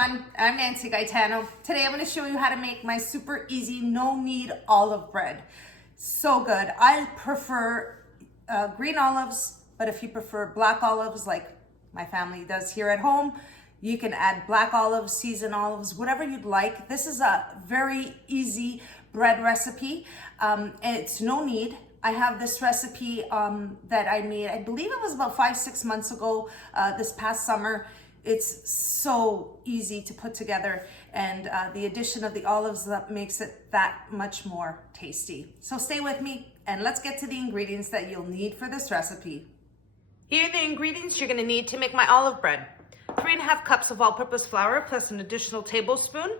everyone, I'm Nancy Gaetano. Today I'm going to show you how to make my super easy no-knead olive bread. So good. I prefer green olives, but if you prefer black olives like my family does here at home, you can add black olives, seasoned olives, whatever you'd like. This is a very easy bread recipe and it's no knead. I have this recipe that I made, I believe it was about 5-6 months ago, this past summer. It's so easy to put together, and the addition of the olives that makes it that much more tasty. So stay with me and let's get to the ingredients that you'll need for this recipe. Here are the ingredients you're going to need to make my olive bread. 3½ cups of all-purpose flour plus an additional tablespoon,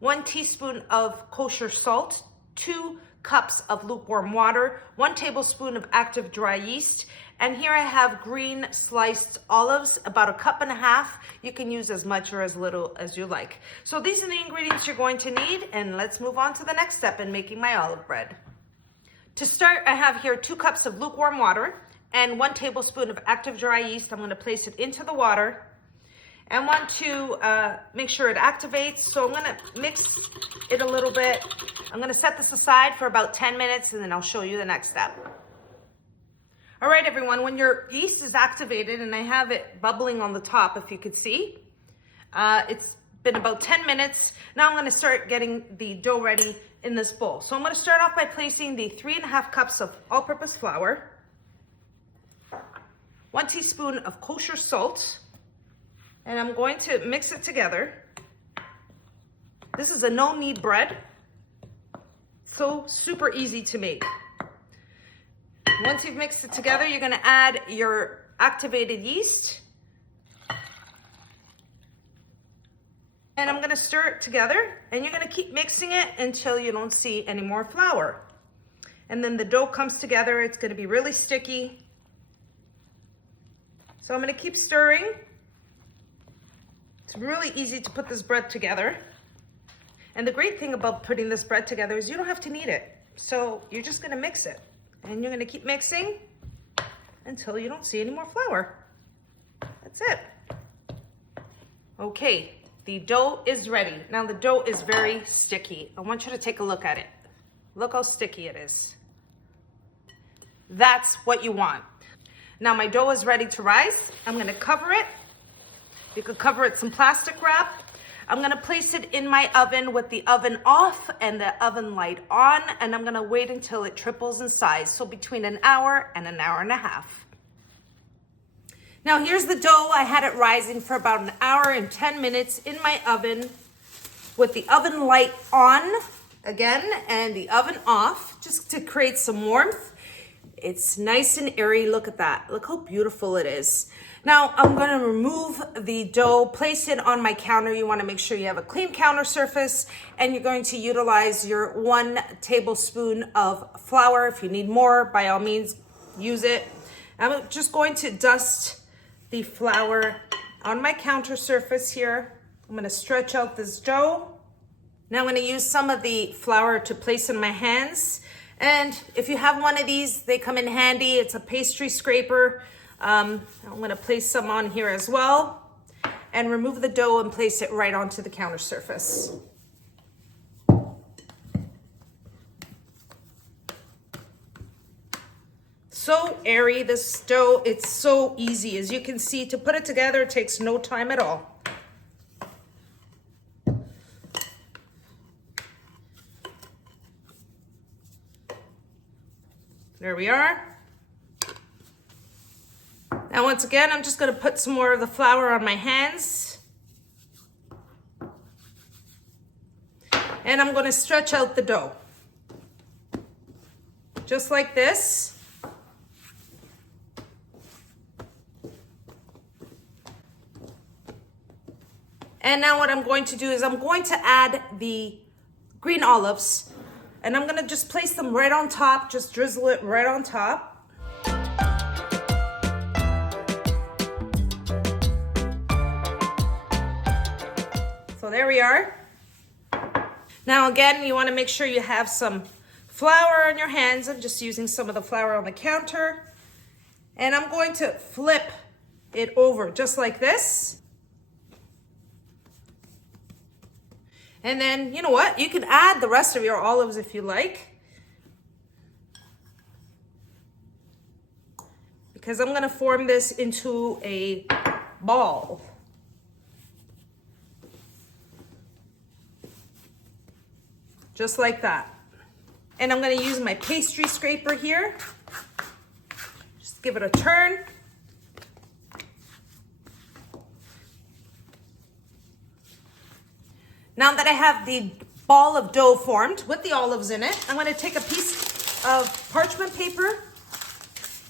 1 teaspoon of kosher salt, 2 cups of lukewarm water, 1 tablespoon of active dry yeast, and here I have green sliced olives, about 1.5 cups. You can use as much or as little as you like. So these are the ingredients you're going to need, and let's move on to the next step in making my olive bread. To start, I have here 2 cups of lukewarm water and 1 tablespoon of active dry yeast. I'm going to place it into the water and want to make sure it activates. So I'm going to mix it a little bit. I'm going to set this aside for about 10 minutes and then I'll show you the next step. All right, everyone, when your yeast is activated, and I have it bubbling on the top, if you could see, it's been about 10 minutes. Now I'm going to start getting the dough ready in this bowl. So I'm going to start off by placing the 3½ cups of all-purpose flour, 1 teaspoon of kosher salt, and I'm going to mix it together. This is a no-knead bread, so super easy to make. Once you've mixed it together, you're going to add your activated yeast. And I'm going to stir it together, and you're going to keep mixing it until you don't see any more flour. And then the dough comes together. It's going to be really sticky. So I'm going to keep stirring. It's really easy to put this bread together. And the great thing about putting this bread together is you don't have to knead it. So you're just going to mix it. And you're going to keep mixing until you don't see any more flour. That's it. Okay, the dough is ready. Now the dough is very sticky. I want you to take a look at it. Look how sticky it is. That's what you want. Now my dough is ready to rise. I'm going to cover it. You could cover it with some plastic wrap. I'm going to place it in my oven with the oven off and the oven light on, and I'm going to wait until it triples in size, so between an hour and an hour and a half. Now here's the dough. I had it rising for about an hour and 10 minutes in my oven with the oven light on again and the oven off, just to create some warmth. It's nice and airy. Look at that. Look how beautiful it is. Now I'm going to remove the dough, place it on my counter. You want to make sure you have a clean counter surface, and you're going to utilize your 1 tablespoon of flour. If you need more, by all means, use it. I'm just going to dust the flour on my counter surface here. I'm going to stretch out this dough. Now I'm going to use some of the flour to place in my hands. And if you have one of these, they come in handy. It's a pastry scraper. I'm going to place some on here as well and remove the dough and place it right onto the counter surface. So airy, this dough, it's so easy. As you can see, to put it together, it takes no time at all. There we are. Now, once again, I'm just going to put some more of the flour on my hands. And I'm going to stretch out the dough. Just like this. And now what I'm going to do is I'm going to add the green olives. And I'm going to just place them right on top. Just drizzle it right on top. So there we are. Now again, you want to make sure you have some flour on your hands. I'm just using some of the flour on the counter. And I'm going to flip it over just like this. And then, you know what? You can add the rest of your olives if you like. Because I'm gonna form this into a ball. Just like that. And I'm gonna use my pastry scraper here. Just give it a turn. Now that I have the ball of dough formed with the olives in it, I'm gonna take a piece of parchment paper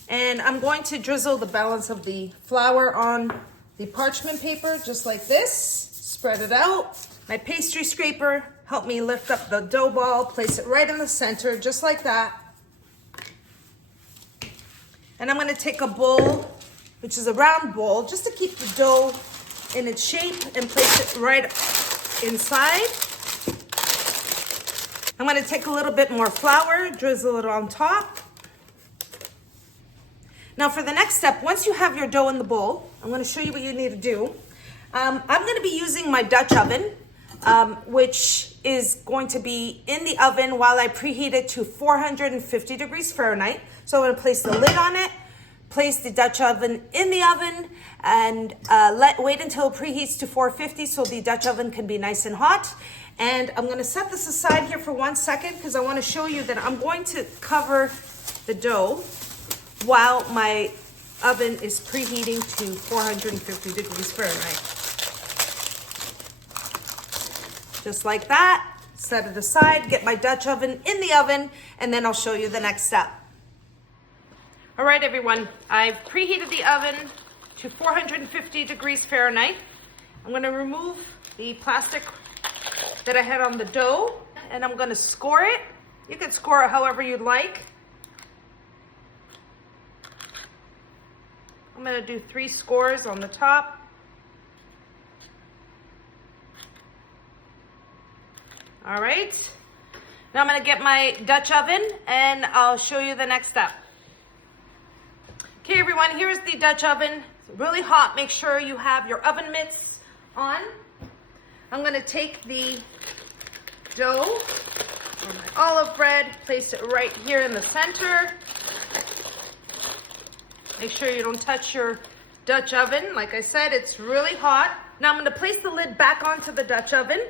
and I'm going to drizzle the balance of the flour on the parchment paper, just like this. Spread it out. My pastry scraper helped me lift up the dough ball, place it right in the center, just like that. And I'm gonna take a bowl, which is a round bowl, just to keep the dough in its shape, and place it right inside. I'm gonna take a little bit more flour, drizzle it on top. Now for the next step, once you have your dough in the bowl, I'm gonna show you what you need to do. I'm gonna be using my Dutch oven, which is going to be in the oven while I preheat it to 450 degrees Fahrenheit. So I'm gonna place the lid on it, place the Dutch oven in the oven, and wait until it preheats to 450 so the Dutch oven can be nice and hot. And I'm gonna set this aside here for 1 second because I wanna show you that I'm going to cover the dough while my oven is preheating to 450 degrees Fahrenheit. Just like that, set it aside, get my Dutch oven in the oven, and then I'll show you the next step. All right, everyone, I've preheated the oven to 450 degrees Fahrenheit. I'm gonna remove the plastic that I had on the dough, and I'm gonna score it. You can score it however you'd like. I'm gonna do 3 scores on the top. All right, now I'm gonna get my Dutch oven and I'll show you the next step. Okay, everyone, here's the Dutch oven. It's really hot. Make sure you have your oven mitts on. I'm gonna take the dough or my olive bread, place it right here in the center. Make sure you don't touch your Dutch oven. Like I said, it's really hot. Now I'm gonna place the lid back onto the Dutch oven.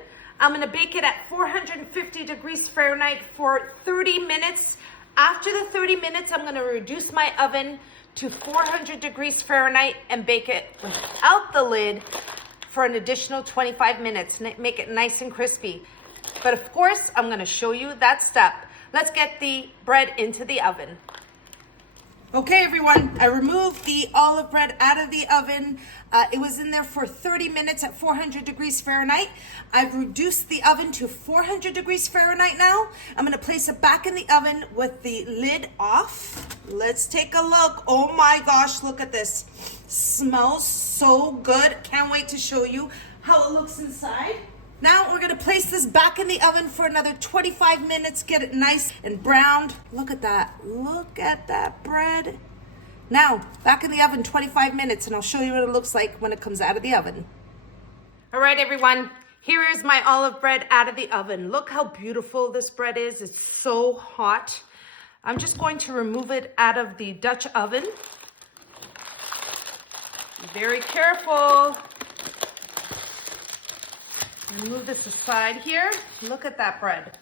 I'm gonna bake it at 450 degrees Fahrenheit for 30 minutes. After the 30 minutes, I'm gonna reduce my oven to 400 degrees Fahrenheit and bake it without the lid for an additional 25 minutes. Make it nice and crispy. But of course, I'm gonna show you that step. Let's get the bread into the oven. Okay, everyone, I removed the olive bread out of the oven. It was in there for 30 minutes at 400 degrees Fahrenheit. I've reduced the oven to 400 degrees Fahrenheit now. I'm gonna place it back in the oven with the lid off. Let's take a look. Oh my gosh, look at this. Smells so good. Can't wait to show you how it looks inside. Now we're gonna place this back in the oven for another 25 minutes, get it nice and browned. Look at that, look at that bread. Now, back in the oven 25 minutes and I'll show you what it looks like when it comes out of the oven. All right, everyone, here is my olive bread out of the oven. Look how beautiful this bread is, it's so hot. I'm just going to remove it out of the Dutch oven. Be very careful. Move this aside here. Look at that bread.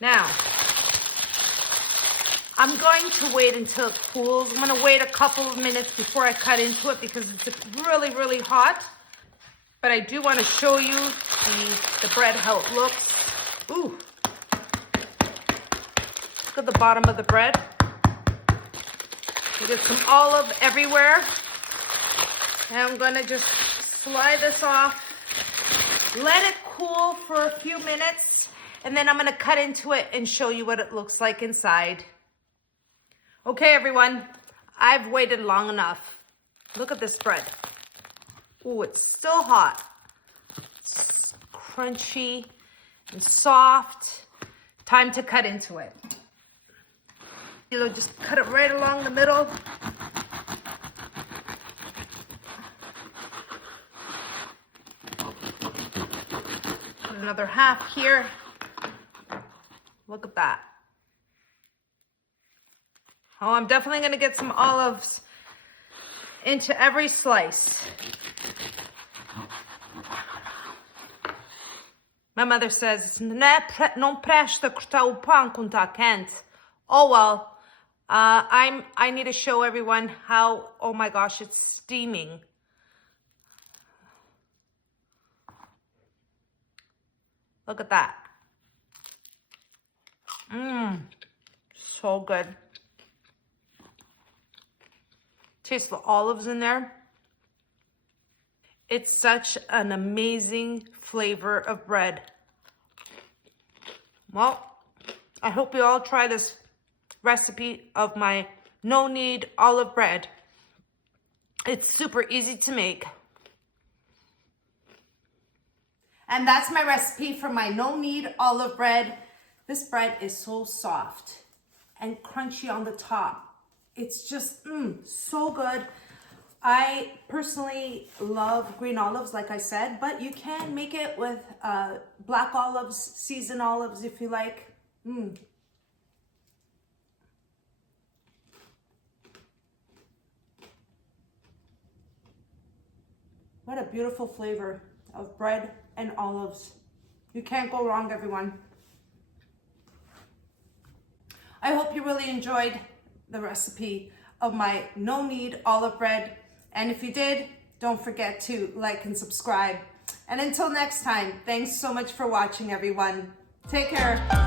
Now, I'm going to wait until it cools. I'm going to wait a couple of minutes before I cut into it because it's really, really hot. But I do want to show you the bread, how it looks. Ooh. Look at the bottom of the bread. You get some olive everywhere. And I'm going to just slide this off. Let it cool for a few minutes, and then I'm gonna cut into it and show you what it looks like inside. Okay, everyone, I've waited long enough. Look at this bread. Ooh, it's still hot. It's crunchy and soft. Time to cut into it. You know, just cut it right along the middle. another half here. Look at that. Oh, I'm definitely going to get some olives into every slice. My mother says, não presta cortar o pão quando tá quente. Oh well, I need to show everyone how, oh my gosh, it's steaming. Look at that. So good. Taste the olives in there. It's such an amazing flavor of bread. Well, I hope you all try this recipe of my no-knead olive bread. It's super easy to make. And that's my recipe for my no-knead olive bread. This bread is so soft and crunchy on the top. It's just so good. I personally love green olives, like I said, but you can make it with black olives, seasoned olives if you like. What a beautiful flavor of bread and olives. You can't go wrong, everyone. I hope you really enjoyed the recipe of my no-knead olive bread. And if you did, don't forget to like and subscribe. And until next time, thanks so much for watching, everyone. Take care.